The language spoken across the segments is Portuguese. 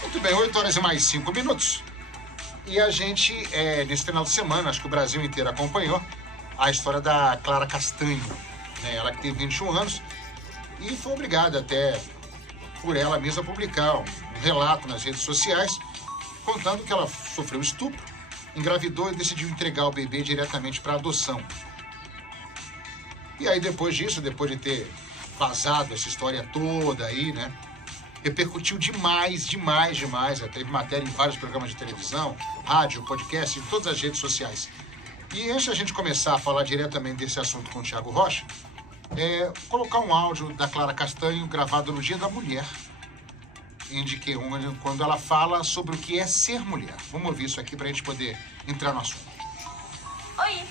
Muito bem, 8 horas e mais 5 minutos. E a gente, nesse final de semana, acho que o Brasil inteiro acompanhou a história da Clara Castanho, né? Ela que tem 21 anos e foi obrigada até por ela mesma a publicar um relato nas redes sociais contando que ela sofreu estupro, engravidou e decidiu entregar o bebê diretamente para adoção. E aí depois disso, depois de ter vazado essa história toda aí, né? Repercutiu demais. Teve matéria em vários programas de televisão, rádio, podcast, em todas as redes sociais. E antes da gente começar a falar diretamente desse assunto com o Thiago Rocha, colocar um áudio da Clara Castanho gravado no Dia da Mulher, quando ela fala sobre o que é ser mulher. Vamos ouvir isso aqui para a gente poder entrar no assunto. Oi!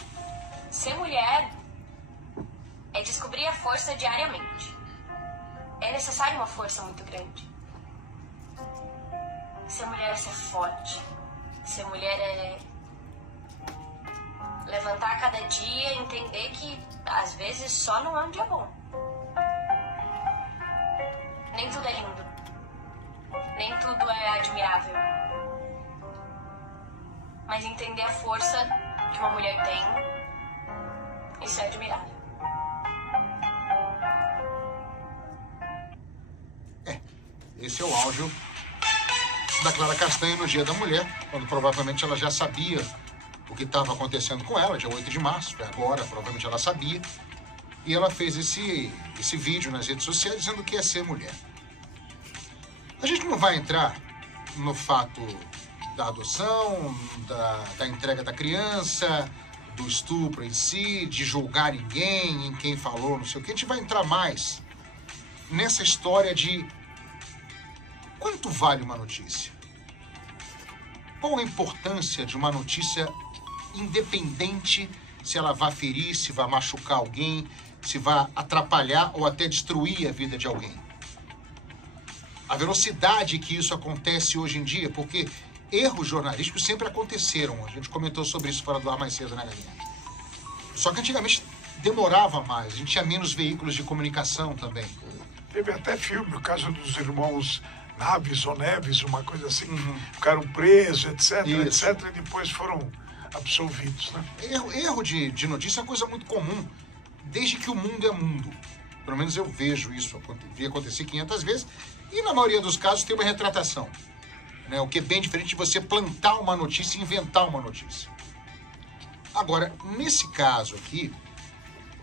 Ser mulher é descobrir a força diariamente. É necessário uma força muito grande. Ser mulher é ser forte. Ser mulher é levantar a cada dia e entender que, às vezes, só não é um dia bom. Nem tudo é lindo. Nem tudo é admirável. Mas entender a força que uma mulher tem, isso é admirável. Esse é o áudio da Clara Castanho no Dia da Mulher, quando provavelmente ela já sabia o que estava acontecendo com ela, dia 8 de março, foi agora, provavelmente ela sabia. E ela fez esse vídeo nas redes sociais dizendo que é ser mulher. A gente não vai entrar no fato da adoção, da entrega da criança, do estupro em si, de julgar ninguém, em quem falou, não sei o que. A gente vai entrar mais nessa história de quanto vale uma notícia? Qual a importância de uma notícia independente se ela vai ferir, se vai machucar alguém, se vai atrapalhar ou até destruir a vida de alguém? A velocidade que isso acontece hoje em dia, porque erros jornalísticos sempre aconteceram. A gente comentou sobre isso fora do ar mais cedo, né, galera? Só que antigamente demorava mais, a gente tinha menos veículos de comunicação também. Teve até filme, o caso dos irmãos Naves ou Neves, uma coisa assim, ficaram presos, etc, etc, e depois foram absolvidos, né? Erro de notícia é uma coisa muito comum, desde que o mundo é mundo. Pelo menos eu vejo isso, vi acontecer 500 vezes, e na maioria dos casos tem uma retratação, né? O que é bem diferente de você plantar uma notícia e inventar uma notícia. Agora, nesse caso aqui,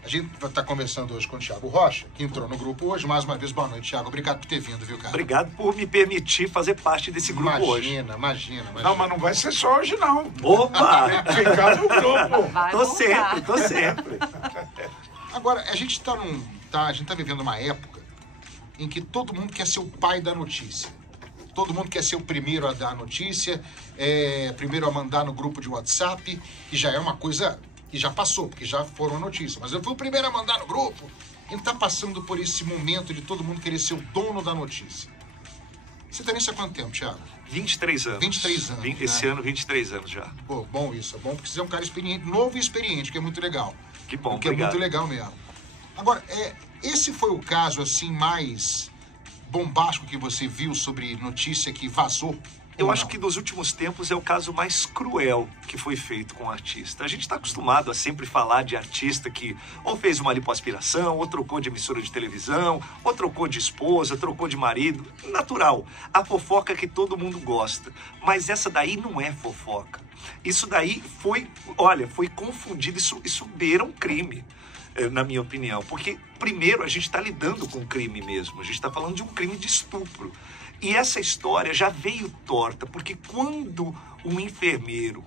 a gente está conversando hoje com o Thiago Rocha, que entrou no grupo hoje. Mais uma vez, boa noite, Thiago. Obrigado por ter vindo, viu, cara? Obrigado por me permitir fazer parte desse grupo hoje. Imagina. Não, mas não vai ser só hoje, não. Opa! Tem que ficar no grupo. Tô sempre. Agora, a gente tá vivendo uma época em que todo mundo quer ser o pai da notícia. Todo mundo quer ser o primeiro a dar a notícia, primeiro a mandar no grupo de WhatsApp, que já é uma coisa que já passou, porque já foram a notícia. Mas eu fui o primeiro a mandar no grupo. A gente tá passando por esse momento de todo mundo querer ser o dono da notícia. Você tá nisso há quanto tempo, Thiago? 23 anos. 23 anos, Esse ano, 23 anos já. Pô, bom isso. É bom porque você é um cara experiente, novo e experiente, que é muito legal. Que bom, que obrigado. É muito legal mesmo. Agora, esse foi o caso, assim, mais bombástico que você viu sobre notícia que vazou? Eu acho que nos últimos tempos é o caso mais cruel que foi feito com o artista. A gente está acostumado a sempre falar de artista que ou fez uma lipoaspiração, ou trocou de emissora de televisão, ou trocou de esposa, trocou de marido. Natural. A fofoca que todo mundo gosta. Mas essa daí não é fofoca. Isso daí foi confundido, isso beira um crime, na minha opinião. Porque, primeiro, a gente está lidando com um crime mesmo. A gente está falando de um crime de estupro. E essa história já veio torta, porque quando um enfermeiro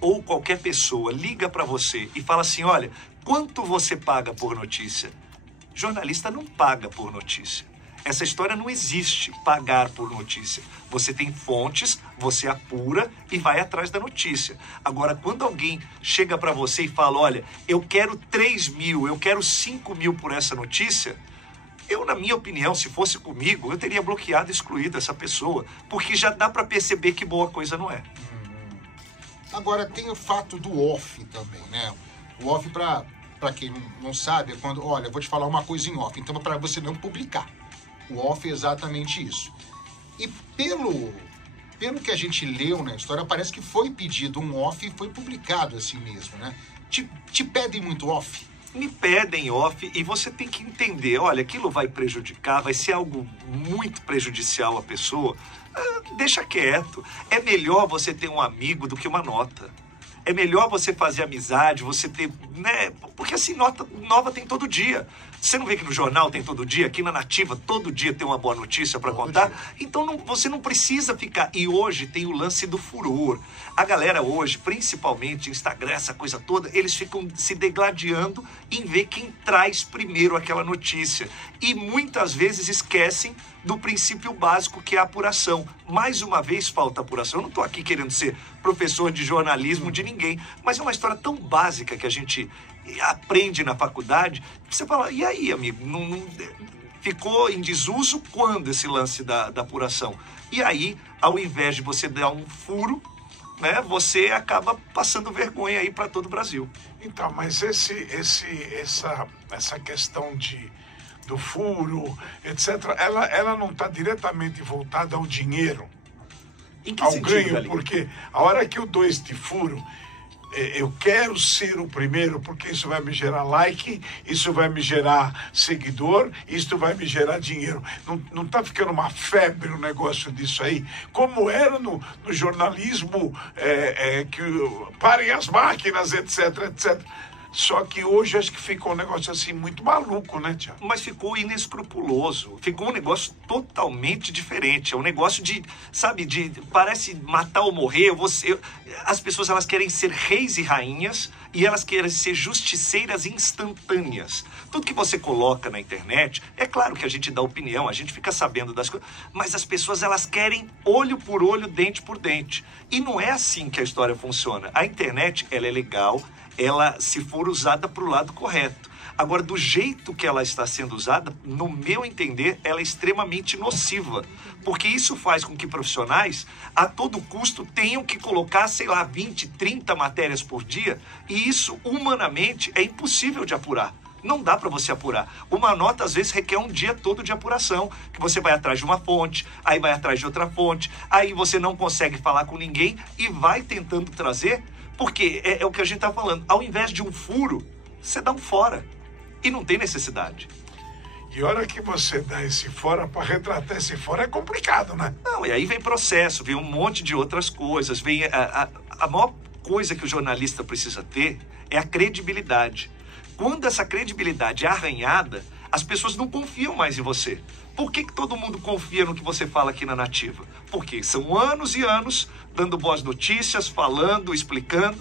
ou qualquer pessoa liga para você e fala assim, olha, quanto você paga por notícia? Jornalista não paga por notícia. Essa história não existe, pagar por notícia. Você tem fontes, você apura e vai atrás da notícia. Agora, quando alguém chega para você e fala, olha, eu quero 3 mil, eu quero 5 mil por essa notícia... Eu, na minha opinião, se fosse comigo, eu teria bloqueado e excluído essa pessoa, porque já dá para perceber que boa coisa não é. Agora, tem o fato do off também, né? O off, para quem não sabe, é quando, olha, eu vou te falar uma coisa em off, então é para você não publicar. O off é exatamente isso. E pelo que a gente leu na história, parece que foi pedido um off e foi publicado assim mesmo, né? Te pedem muito off? Me pedem off e você tem que entender, olha, aquilo vai prejudicar, vai ser algo muito prejudicial à pessoa, deixa quieto. É melhor você ter um amigo do que uma nota. É melhor você fazer amizade, você ter, né? Porque assim, nota nova tem todo dia. Você não vê que no jornal tem todo dia, aqui na Nativa todo dia tem uma boa notícia para contar? Dia. Então você não precisa ficar. E hoje tem o lance do furor. A galera hoje, principalmente Instagram, essa coisa toda, eles ficam se degladiando em ver quem traz primeiro aquela notícia. E muitas vezes esquecem do princípio básico, que é a apuração. Mais uma vez falta apuração. Eu não estou aqui querendo ser professor de jornalismo de ninguém, mas é uma história tão básica que a gente aprende na faculdade, que você fala, e aí, amigo, não ficou em desuso quando esse lance da apuração? E aí, ao invés de você dar um furo, né, você acaba passando vergonha aí para todo o Brasil. Então, mas essa questão do furo, etc., ela não está diretamente voltada ao dinheiro, ao ganho, porque a hora que eu dou este furo, eu quero ser o primeiro, porque isso vai me gerar like, isso vai me gerar seguidor, isso vai me gerar dinheiro. Não está ficando uma febre o negócio disso aí, como era no jornalismo, que parem as máquinas, etc, etc. Só que hoje acho que ficou um negócio assim muito maluco, né, Tiago? Mas ficou inescrupuloso. Ficou um negócio totalmente diferente. É um negócio parece matar ou morrer. As pessoas, elas querem ser reis e rainhas e elas querem ser justiceiras instantâneas. Tudo que você coloca na internet, é claro que a gente dá opinião, a gente fica sabendo das coisas, mas as pessoas, elas querem olho por olho, dente por dente. E não é assim que a história funciona. A internet, ela é legal, ela, se for usada para o lado correto. Agora, do jeito que ela está sendo usada, no meu entender, ela é extremamente nociva. Porque isso faz com que profissionais, a todo custo, tenham que colocar, 20, 30 matérias por dia. E isso, humanamente, é impossível de apurar. Não dá para você apurar. Uma nota, às vezes, requer um dia todo de apuração, que você vai atrás de uma fonte, aí vai atrás de outra fonte, aí você não consegue falar com ninguém e vai tentando trazer. Porque é o que a gente está falando. Ao invés de um furo, você dá um fora. E não tem necessidade. E a hora que você dá esse fora, para retratar esse fora é complicado, né? Não, e aí vem processo, vem um monte de outras coisas. Vem a maior coisa que o jornalista precisa ter é a credibilidade. Quando essa credibilidade é arranhada, as pessoas não confiam mais em você. Por que todo mundo confia no que você fala aqui na Nativa? Porque são anos e anos dando boas notícias, falando, explicando.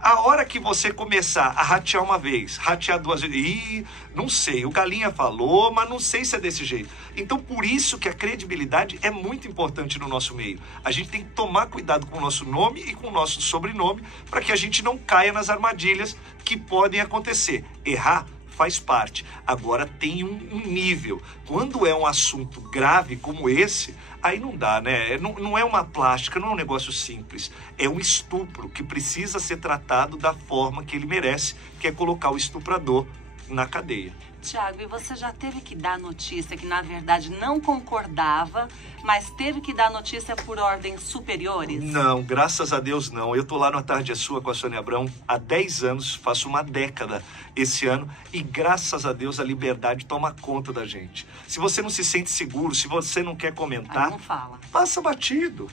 A hora que você começar a ratear uma vez, ratear duas vezes, não sei, o Galinha falou, mas não sei se é desse jeito. Então, por isso que a credibilidade é muito importante no nosso meio. A gente tem que tomar cuidado com o nosso nome e com o nosso sobrenome para que a gente não caia nas armadilhas que podem acontecer. Errar faz parte. Agora tem um nível. Quando é um assunto grave como esse, aí não dá, né? Não é uma plástica, não é um negócio simples. É um estupro que precisa ser tratado da forma que ele merece, que é colocar o estuprador na cadeia. Tiago, e você já teve que dar notícia que, na verdade, não concordava, mas teve que dar notícia por ordens superiores? Não, graças a Deus não. Eu tô lá no A Tarde é Sua com a Sônia Abrão há 10 anos, faço uma década esse ano, e graças a Deus a liberdade toma conta da gente. Se você não se sente seguro, se você não quer comentar, não fala. Passa batido.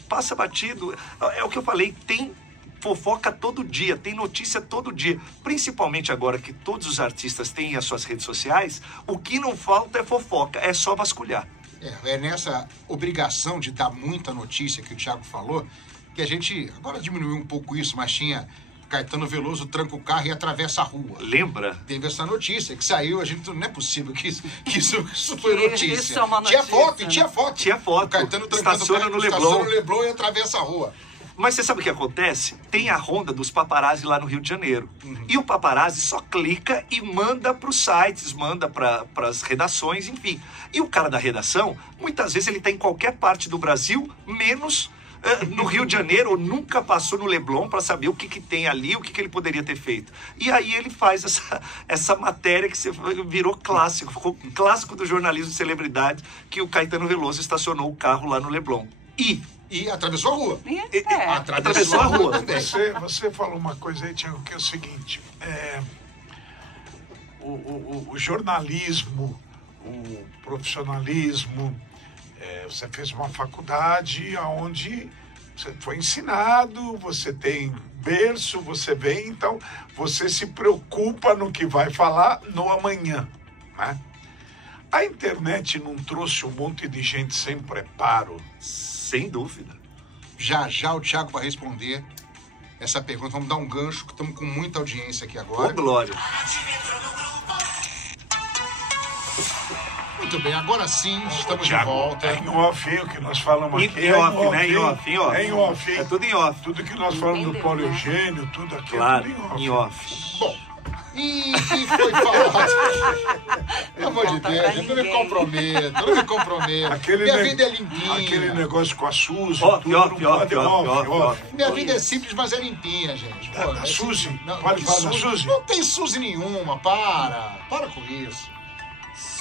É o que eu falei, tem fofoca todo dia, tem notícia todo dia. Principalmente agora que todos os artistas têm as suas redes sociais, o que não falta é fofoca, é só vasculhar. É nessa obrigação de dar muita notícia que o Thiago falou, que a gente agora diminuiu um pouco isso, mas tinha Caetano Veloso tranca o carro e atravessa a rua. Lembra? Teve essa notícia que saiu, a gente não é possível que isso foi notícia. Isso é uma notícia. Tinha foto. O Caetano estaciona no Leblon. Estaciona no Leblon e atravessa a rua. Mas você sabe o que acontece? Tem a ronda dos paparazzi lá no Rio de Janeiro. E o paparazzi só clica e manda para os sites, manda para as redações, enfim. E o cara da redação, muitas vezes ele está em qualquer parte do Brasil, menos no Rio de Janeiro, ou nunca passou no Leblon para saber o que tem ali, o que ele poderia ter feito. E aí ele faz essa matéria que virou clássico, ficou clássico do jornalismo de celebridade, que o Caetano Veloso estacionou o carro lá no Leblon. E atravessou a rua. Atravessou a rua também. Você falou uma coisa aí, Tiago, que é o seguinte, o jornalismo, o profissionalismo, você fez uma faculdade onde você foi ensinado, você tem berço, você vem, então você se preocupa no que vai falar no amanhã, né? A internet não trouxe um monte de gente sem preparo? Sem dúvida. Já o Thiago vai responder essa pergunta. Vamos dar um gancho, que estamos com muita audiência aqui agora. Ô, Glória. Muito bem, agora sim, estamos Thiago, de volta. É em off, o que nós falamos aqui. Em off, né? Em off. É em off. É tudo em off. Tudo que nós falamos do Entendeu, Paulo né? Eugênio, tudo aqui Claro, é tudo em off. Bom, e foi falado. Pelo amor de Conta pra Deus, gente, não me ninguém. comprometa, não me comprometa. Minha vida é limpinha. Aquele negócio com a Suzy, Off, tudo, off, não pode off. Minha vida é simples, mas é limpinha, gente. Pô, Da é Suzy? simples. Não, Pode que falar da Suzy? Não tem Suzy nenhuma, para com isso.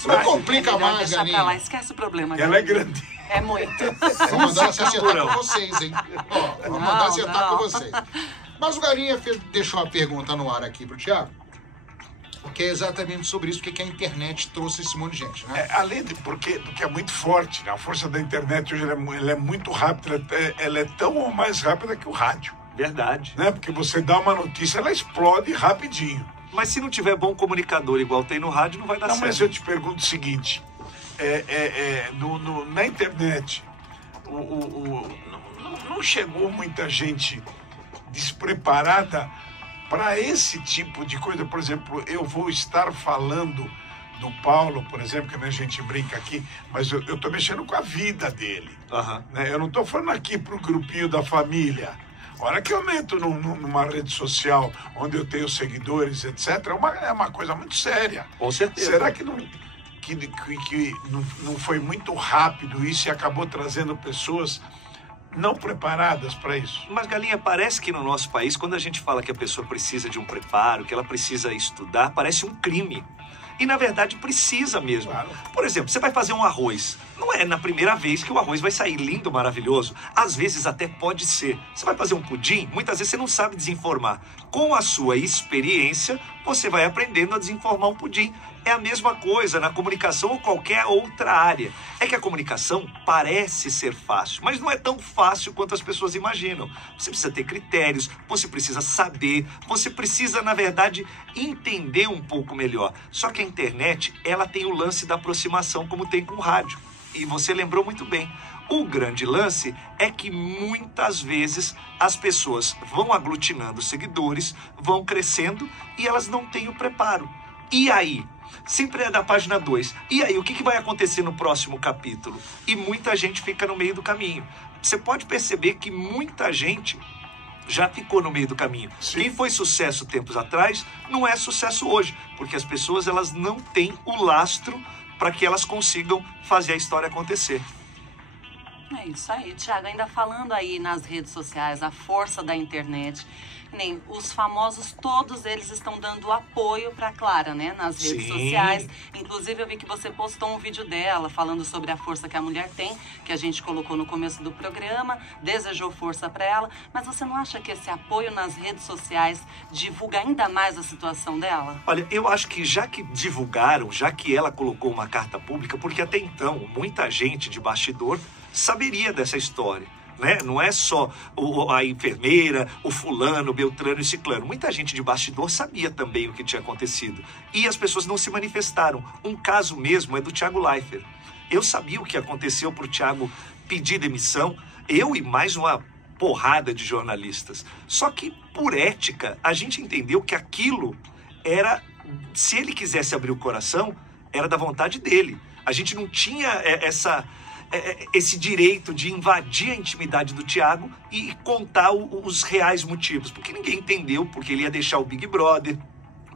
Não Vai, complica Melhor mais, deixar pra lá, Galinha. esquece o problema. Ela é Galinha. grande. É muito. Vou mandar ela se acertar Camburão. com vocês, hein? Ó, vou mandar Não, acertar não. com vocês. Mas o Galinha deixou uma pergunta no ar aqui pro Thiago, que é exatamente sobre isso, porque a internet trouxe esse monte de gente, né? Além de porque é muito forte, né? A força da internet hoje ela é muito rápida, ela é tão ou mais rápida que o rádio, Verdade. né? Porque você dá uma notícia, ela explode rapidinho. Mas se não tiver bom comunicador igual tem no rádio, não vai dar Não, certo. mas eu te pergunto o seguinte, na internet, não chegou muita gente despreparada para esse tipo de coisa? Por exemplo, eu vou estar falando do Paulo, por exemplo, que a gente brinca aqui, mas eu estou mexendo com a vida dele. Aham. Né? Eu não estou falando aqui para o grupinho da família. A hora que eu meto numa rede social onde eu tenho seguidores, etc., é uma coisa muito séria. Com certeza. Será que não foi muito rápido isso e acabou trazendo pessoas não preparadas para isso? Mas, Galinha, parece que no nosso país, quando a gente fala que a pessoa precisa de um preparo, que ela precisa estudar, parece um crime. E, na verdade, precisa mesmo. Claro. Por exemplo, você vai fazer um arroz. Não é na primeira vez que o arroz vai sair lindo, maravilhoso. Às vezes até pode ser. Você vai fazer um pudim, muitas vezes você não sabe desenformar. Com a sua experiência, você vai aprendendo a desenformar um pudim. É a mesma coisa na comunicação ou qualquer outra área. É que a comunicação parece ser fácil, mas não é tão fácil quanto as pessoas imaginam. Você precisa ter critérios, você precisa saber, você precisa, na verdade, entender um pouco melhor. Só que a internet, ela tem o lance da aproximação, como tem com o rádio. E você lembrou muito bem. O grande lance é que muitas vezes as pessoas vão aglutinando seguidores, vão crescendo e elas não têm o preparo. E aí? Sempre é da página 2. E aí, o que vai acontecer no próximo capítulo? E muita gente fica no meio do caminho. Você pode perceber que muita gente já ficou no meio do caminho. Sim. Quem foi sucesso tempos atrás não é sucesso hoje, porque as pessoas elas não têm o lastro para que elas consigam fazer a história acontecer. É isso aí, Thiago. Ainda falando aí nas redes sociais, a força da internet, nem os famosos, todos eles estão dando apoio para Clara, né? Nas redes Sim. sociais. Inclusive, eu vi que você postou um vídeo dela falando sobre a força que a mulher tem, que a gente colocou no começo do programa, desejou força para ela. Mas você não acha que esse apoio nas redes sociais divulga ainda mais a situação dela? Olha, eu acho que já que divulgaram, já que ela colocou uma carta pública, porque até então muita gente de bastidor saberia dessa história, né? Não é só a enfermeira, o fulano, o beltrano e ciclano. Muita gente de bastidor sabia também o que tinha acontecido. E as pessoas não se manifestaram. Um caso mesmo é do Thiago Leifert. Eu sabia o que aconteceu para o Thiago pedir demissão, eu e mais uma porrada de jornalistas. Só que, por ética, a gente entendeu que aquilo era, se ele quisesse abrir o coração, era da vontade dele. A gente não tinha esse direito de invadir a intimidade do Thiago e contar os reais motivos, porque ninguém entendeu porque ele ia deixar o Big Brother,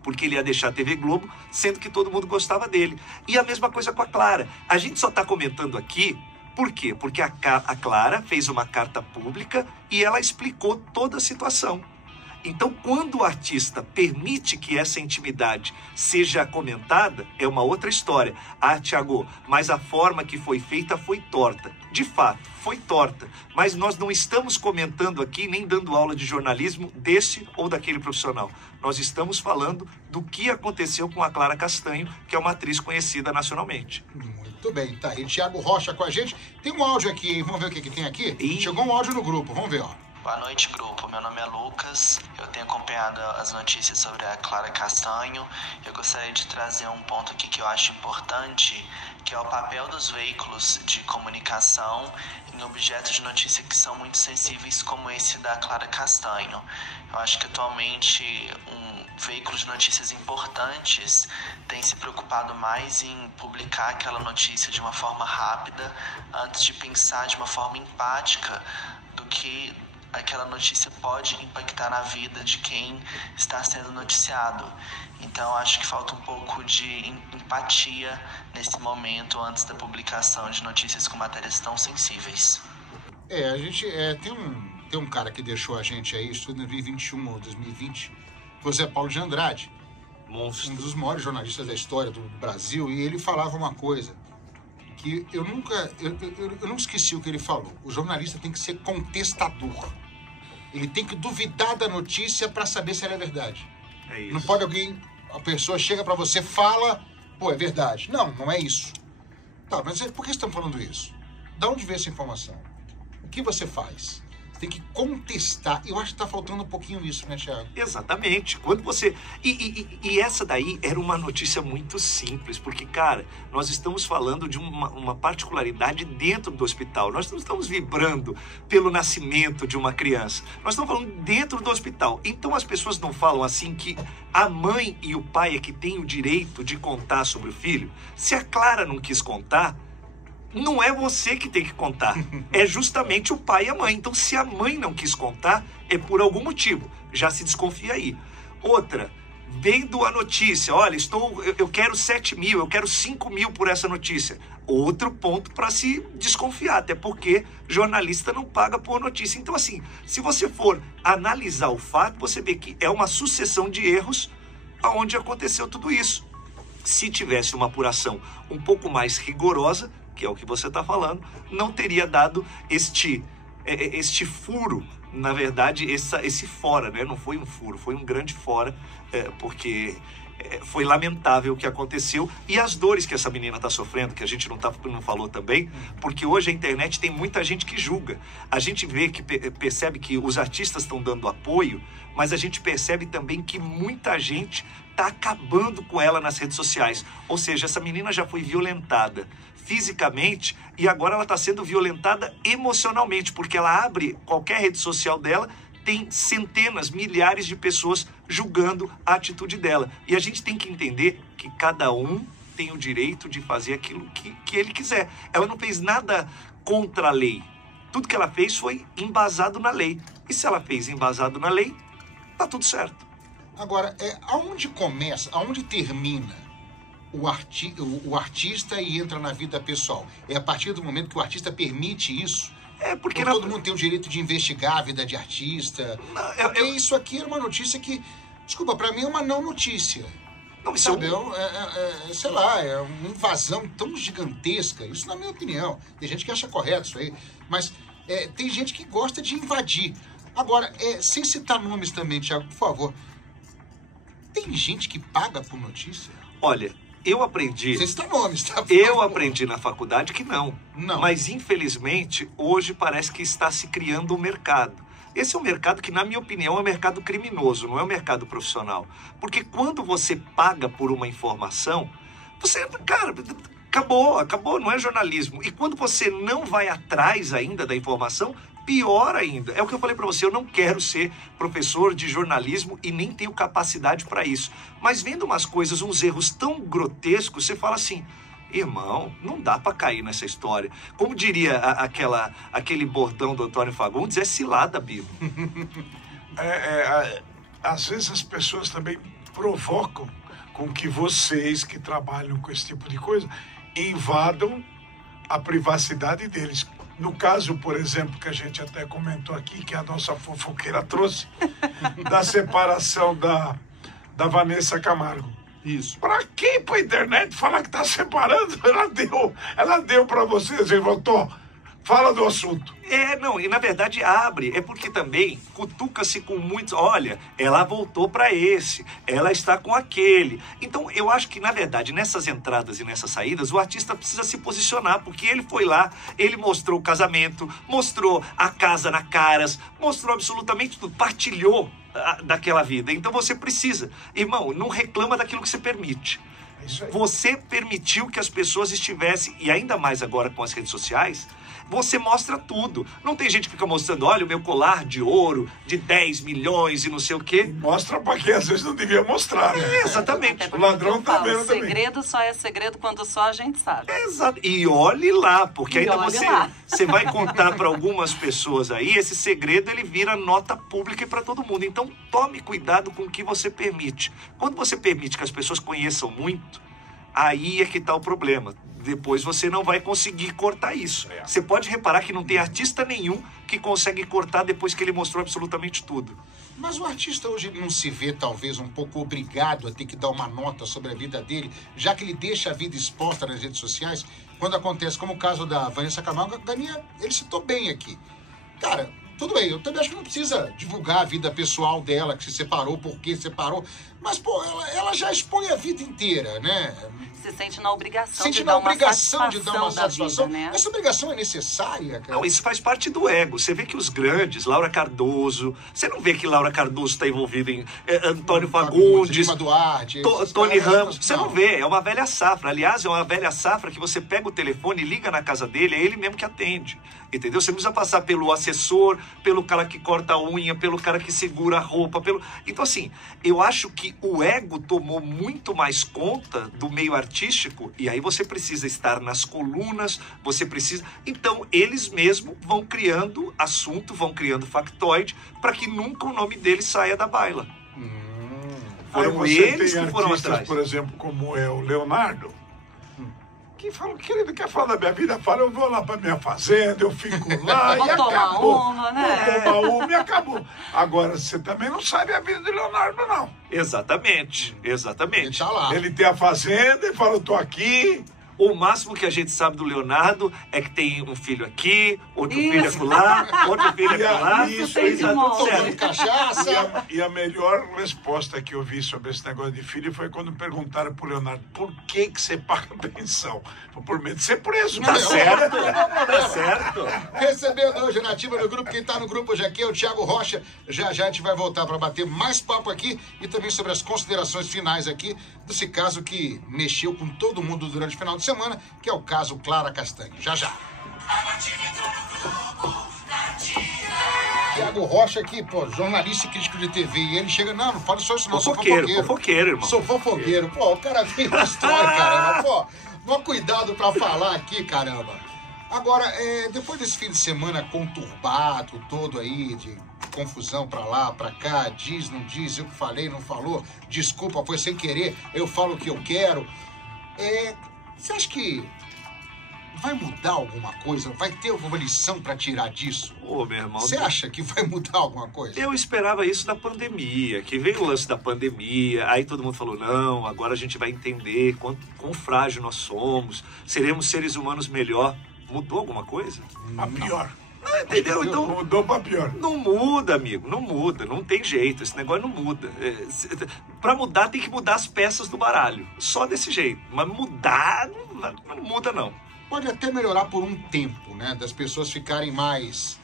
porque ele ia deixar a TV Globo, sendo que todo mundo gostava dele. E a mesma coisa com a Clara. A gente só está comentando aqui Por quê? Porque a Clara fez uma carta pública e ela explicou toda a situação. Então, quando o artista permite que essa intimidade seja comentada, é uma outra história. Ah, Thiago, mas a forma que foi feita foi torta. De fato, foi torta. Mas nós não estamos comentando aqui, nem dando aula de jornalismo desse ou daquele profissional. Nós estamos falando do que aconteceu com a Clara Castanho, que é uma atriz conhecida nacionalmente. Muito bem, tá aí. Thiago Rocha com a gente. Tem um áudio aqui, hein? Vamos ver o que tem aqui? Chegou um áudio no grupo, vamos ver, ó. Boa noite, grupo. Meu nome é Lucas. Eu tenho acompanhado as notícias sobre a Clara Castanho. Eu gostaria de trazer um ponto aqui que eu acho importante, que é o papel dos veículos de comunicação em objetos de notícia que são muito sensíveis, como esse da Clara Castanho. Eu acho que atualmente veículos de notícias importantes têm se preocupado mais em publicar aquela notícia de uma forma rápida, antes de pensar de uma forma empática do que aquela notícia pode impactar na vida de quem está sendo noticiado. Então, acho que falta um pouco de empatia nesse momento antes da publicação de notícias com matérias tão sensíveis. A gente tem um cara que deixou a gente aí, isso em 2021 ou 2020, José Paulo de Andrade, monstro, um dos maiores jornalistas da história do Brasil, e ele falava uma coisa que eu não esqueci o que ele falou. O jornalista tem que ser contestador. Ele tem que duvidar da notícia para saber se ela é verdade. É isso. Não pode a pessoa chega para você, fala, pô, é verdade. Não é isso. Tá, mas por que estamos falando isso? Da onde veio essa informação? O que você faz? Você tem que contestar. Eu acho que tá faltando um pouquinho isso, né, Thiago? Exatamente. Quando você... E essa daí era uma notícia muito simples, porque, cara, nós estamos falando de uma particularidade dentro do hospital. Nós não estamos vibrando pelo nascimento de uma criança. Nós estamos falando dentro do hospital. Então as pessoas não falam assim que a mãe e o pai é que têm o direito de contar sobre o filho. Se a Clara não quis contar, não é você que tem que contar, é justamente o pai e a mãe. Então, se a mãe não quis contar, é por algum motivo. Já se desconfia aí. Outra, vendo a notícia, olha, eu quero 7 mil, eu quero 5 mil por essa notícia. Outro ponto para se desconfiar, até porque jornalista não paga por notícia. Então, assim, se você for analisar o fato, você vê que é uma sucessão de erros aonde aconteceu tudo isso. Se tivesse uma apuração um pouco mais rigorosa, que é o que você está falando, não teria dado este furo, na verdade, esse fora, né? Não foi um furo, foi um grande fora, porque foi lamentável o que aconteceu e as dores que essa menina está sofrendo, que a gente não falou também, porque hoje a internet tem muita gente que julga. A gente vê que percebe que os artistas estão dando apoio, mas a gente percebe também que muita gente está acabando com ela nas redes sociais. Ou seja, essa menina já foi violentada fisicamente e agora ela está sendo violentada emocionalmente, porque ela abre qualquer rede social dela, tem centenas, milhares de pessoas julgando a atitude dela. E a gente tem que entender que cada um tem o direito de fazer aquilo que ele quiser. Ela não fez nada contra a lei. Tudo que ela fez foi embasado na lei. E se ela fez embasado na lei, tá tudo certo. Agora, aonde começa, aonde termina o artista e entra na vida pessoal? É a partir do momento que o artista permite isso? Porque todo mundo tem o direito de investigar a vida de artista. Porque isso aqui era uma notícia que, desculpa, pra mim é uma não notícia. Não, isso sabe? Sei lá, é uma invasão tão gigantesca. Isso na minha opinião. Tem gente que acha correto isso aí. Mas tem gente que gosta de invadir. Agora, sem citar nomes também, Thiago, por favor. Tem gente que paga por notícia? Olha, eu aprendi... Sem citar nomes, tá? Eu aprendi na faculdade que não. Não. Mas, infelizmente, hoje parece que está se criando um mercado. Esse é um mercado que, na minha opinião, é um mercado criminoso, não é um mercado profissional. Porque quando você paga por uma informação, você... Cara, acabou, não é jornalismo. E quando você não vai atrás ainda da informação, pior ainda. É o que eu falei para você, eu não quero ser professor de jornalismo e nem tenho capacidade para isso. Mas vendo umas coisas, uns erros tão grotescos, você fala assim... Irmão, não dá para cair nessa história. Como diria aquele bordão do Antônio Fagundes, é cilada, Bibo. Às vezes as pessoas também provocam com que vocês que trabalham com esse tipo de coisa invadam a privacidade deles. No caso, por exemplo, que a gente até comentou aqui, que a nossa fofoqueira trouxe, da separação da Vanessa Camargo. Isso. Pra quem pra internet falar que tá separando? Ela deu pra vocês e voltou. Fala do assunto. Não, e na verdade abre. É porque também cutuca-se com muitos. Olha, ela voltou para esse, ela está com aquele. Então, eu acho que, na verdade, nessas entradas e nessas saídas, o artista precisa se posicionar, porque ele foi lá, ele mostrou o casamento, mostrou a casa na Caras, mostrou absolutamente tudo, partilhou daquela vida. Então, você precisa. Irmão, não reclama daquilo que você permite. Você permitiu que as pessoas estivessem, e ainda mais agora com as redes sociais, você mostra tudo. Não tem gente que fica mostrando, olha o meu colar de ouro de 10 milhões e não sei o quê. Mostra pra quem às vezes não devia mostrar, né? Exatamente. O ladrão tá vendo também. Segredo só é segredo quando só a gente sabe. Exato. E olhe lá, porque ainda você vai contar para algumas pessoas aí, esse segredo ele vira nota pública para todo mundo. Então tome cuidado com o que você permite. Quando você permite que as pessoas conheçam muito, aí é que tá o problema. Depois você não vai conseguir cortar isso. Você pode reparar que não tem artista nenhum que consegue cortar depois que ele mostrou absolutamente tudo. Mas o artista hoje não se vê, talvez, um pouco obrigado a ter que dar uma nota sobre a vida dele, já que ele deixa a vida exposta nas redes sociais, quando acontece, como o caso da Vanessa Camargo, ele citou bem aqui. Cara, tudo bem, eu também acho que não precisa divulgar a vida pessoal dela, que se separou, por que separou, mas, pô, ela já expõe a vida inteira, né? Se sente na obrigação de dar uma Vida, satisfação. né? Essa obrigação é necessária, cara? Não, isso faz parte do ego. Você vê que os grandes, Laura Cardoso, você não vê que Laura Cardoso está envolvida em Antônio Fagundes, Lima Duarte, Tony Ramos. Você não vê, é uma velha safra. Aliás, é uma velha safra que você pega o telefone e liga na casa dele, é ele mesmo que atende. Entendeu? Você não precisa passar pelo assessor, pelo cara que corta a unha, pelo cara que segura a roupa, Então, assim, eu acho que o ego tomou muito mais conta do meio artístico, e aí você precisa estar nas colunas, você precisa... Então, eles mesmos vão criando assunto, vão criando factoide, para que nunca o nome deles saia da baila. Foram eles que foram atrás. Por exemplo, como é o Leonardo, que fala, querido, quer falar da minha vida? Fala, eu vou lá pra minha fazenda, eu fico lá e acabou. Uma, né? Vou tomar uma e acabou. Agora, você também não sabe a vida de Leonardo, não. Exatamente. Ele tá lá. Ele tem a fazenda e fala, eu tô aqui. O máximo que a gente sabe do Leonardo é que tem um filho aqui, outro filho acolá, outro filho acolá. Isso, tem de monte. Tomando cachaça. E a melhor resposta que eu vi sobre esse negócio de filho foi quando perguntaram pro Leonardo, por que você paga pensão? Por medo de ser preso. Tá certo, tá certo. Recebendo hoje na Ativa no grupo, quem tá no grupo hoje aqui é o Thiago Rocha. Já a gente vai voltar para bater mais papo aqui e também sobre as considerações finais aqui desse caso que mexeu com todo mundo durante o final de semana, que é o caso Clara Castanho. Já. Thiago Rocha aqui, pô, jornalista e crítico de TV, e ele chega, não fala só isso não, sou fofoqueiro. Fofoqueiro, irmão. Sou fofoqueiro. Pô, o cara vem com história, caramba. Pô, dá cuidado pra falar aqui, caramba. Agora, depois desse fim de semana conturbado todo aí, de confusão pra lá, pra cá, diz, não diz, eu que falei, não falou, desculpa, foi sem querer, eu falo o que eu quero. Você acha que vai mudar alguma coisa? Vai ter alguma lição pra tirar disso? Ô, meu irmão... Você acha que vai mudar alguma coisa? Eu esperava isso da pandemia, que veio o lance da pandemia, aí todo mundo falou, não, agora a gente vai entender quão frágil nós somos, seremos seres humanos melhor. Mudou alguma coisa? A pior. Entendeu? Então, mudou pra pior. Não muda, amigo, não muda, não tem jeito, esse negócio não muda. Pra mudar tem que mudar as peças do baralho, só desse jeito. Mas mudar, não muda não. Pode até melhorar por um tempo, né? Das pessoas ficarem mais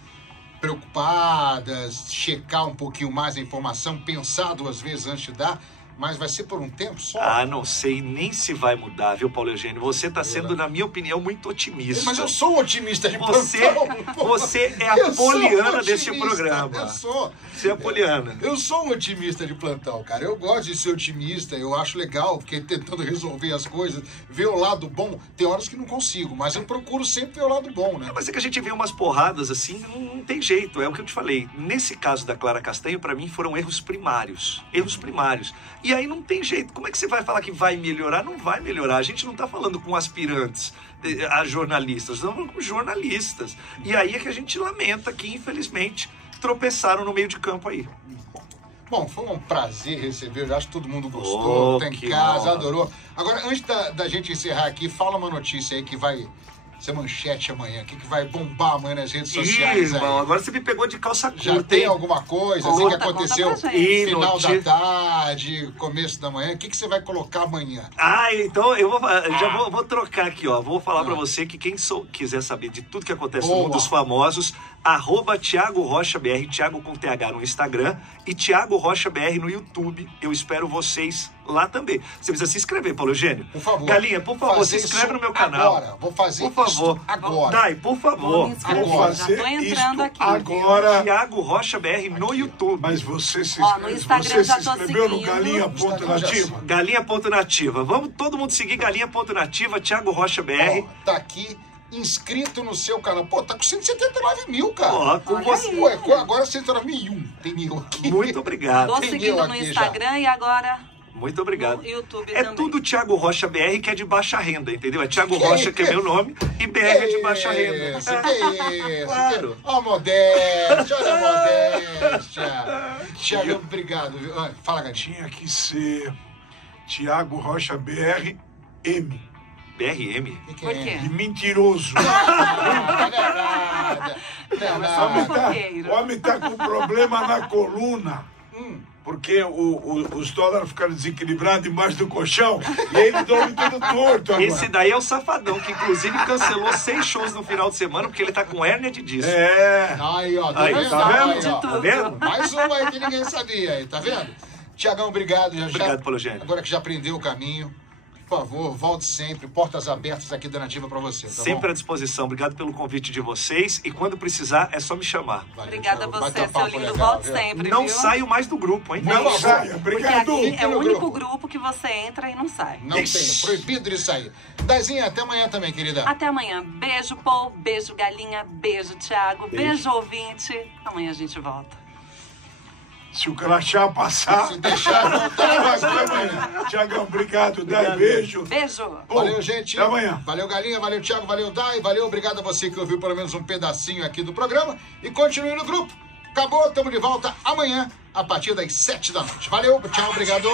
preocupadas, checar um pouquinho mais a informação, pensar 2 vezes antes de dar, mas vai ser por um tempo só? Ah, não sei nem se vai mudar, viu, Paulo Eugênio? Você está sendo, na minha opinião, muito otimista. Mas eu sou um otimista de plantão. Você é a poliana desse programa. Eu sou. Você é a poliana. Eu sou um otimista de plantão, cara. Eu gosto de ser otimista, eu acho legal, porque tentando resolver as coisas, ver o lado bom, tem horas que não consigo, mas eu procuro sempre ver o lado bom, né? Mas é que a gente vê umas porradas assim, não tem jeito, é o que eu te falei. Nesse caso da Clara Castanho, para mim, foram erros primários. Erros primários. E aí não tem jeito. Como é que você vai falar que vai melhorar? Não vai melhorar. A gente não está falando com aspirantes. a jornalistas, estamos falando com jornalistas. E aí é que a gente lamenta que, infelizmente, tropeçaram no meio de campo aí. Bom, foi um prazer receber, eu acho que todo mundo gostou, tá em casa, honra. adorou. Agora, antes da gente encerrar aqui, fala uma notícia aí que vai ser manchete amanhã, que vai bombar amanhã nas redes sociais. Irmão, aí. agora você me pegou de calça curta, Já tem hein? alguma coisa assim Conta, que aconteceu conta pra no gente. final da tarde, começo da manhã? O que você vai colocar amanhã? Ah, então eu vou trocar aqui, ó. Vou falar pra você que quem quiser saber de tudo que acontece no mundo dos famosos, @Thiago Rocha BR, Thiago com TH no Instagram e Thiago Rocha BR no YouTube. Eu espero vocês lá também. Você precisa se inscrever, Paulo Eugênio. Por favor. Galinha, por favor, se inscreve no meu canal. Agora, vou fazer por favor. isso agora. Dai, por Vou favor. me inscrever, Vou já fazer tô entrando isto aqui. agora. Thiago Rocha BR no YouTube. Mas você se, Ó, no Instagram você já se tô inscreveu no seguindo. Galinha.nativa? Galinha.nativa. Vamos todo mundo seguir Galinha.nativa, Thiago Rocha BR. Ó, tá aqui, inscrito no seu canal. Pô, tá com 179 mil, cara. Ó, com Olha você. aí. Pô, agora 109.001. Tem mil aqui. Muito obrigado. Tô Tem seguindo eu no aqui Instagram e agora Muito obrigado. no YouTube É também. tudo Thiago Rocha BR, que é de baixa renda, entendeu? É Thiago Rocha, que é meu nome, e BR é de baixa renda. Isso, que isso. Claro. Ó, modéstia, olha a modéstia. Thiago, obrigado. Viu? Ah, fala, Gatinho. Tinha que ser Thiago Rocha BR M. BRM? Por quê? De mentiroso. Não é nada. Não é O nada. homem Fofoqueiro. o homem tá com problema na coluna. Porque os dólares ficaram desequilibrados embaixo do colchão e ele dorme todo torto agora. Esse daí é o Safadão, que inclusive cancelou 6 shows no final de semana porque ele tá com hérnia de disco. É. Aí, ó, tá Aí, vendo? tá vendo? Aí, ó. De tudo. Tá vendo? Mais uma aí que ninguém sabia aí, tá vendo? Tiagão, obrigado. Obrigado, Paulo Eugênio. Agora que já aprendeu o caminho, por favor, volte sempre. Portas abertas aqui da Nativa pra você, tá Sempre bom? à disposição. Obrigado pelo convite de vocês. E quando precisar, é só me chamar. Valeu, Obrigada a Thiago. você, Baita seu papo lindo. legal, Volte viu? sempre, Não viu? saio mais do grupo, hein? Não Por saia. Porque Obrigado. aqui é o no único grupo. grupo que você entra e não sai. Não tem, Ixi. proibido de sair. Dazinha, até amanhã também, querida. Até amanhã. Beijo, Paul. Beijo, Galinha. Beijo, Thiago. Beijo, ouvinte. Amanhã a gente volta. Se o crachá passar. Se deixar voltar, Vai amanhã. Tiagão, obrigado. Dai beijo. Beijo. Pô, Valeu, gente. Até amanhã. Valeu, Galinha. Valeu, Thiago. Valeu, Dai. Valeu, obrigado a você que ouviu pelo menos um pedacinho aqui do programa. E continue no grupo. Acabou, estamos de volta amanhã, a partir das 7 da noite. Valeu, tchau, obrigado.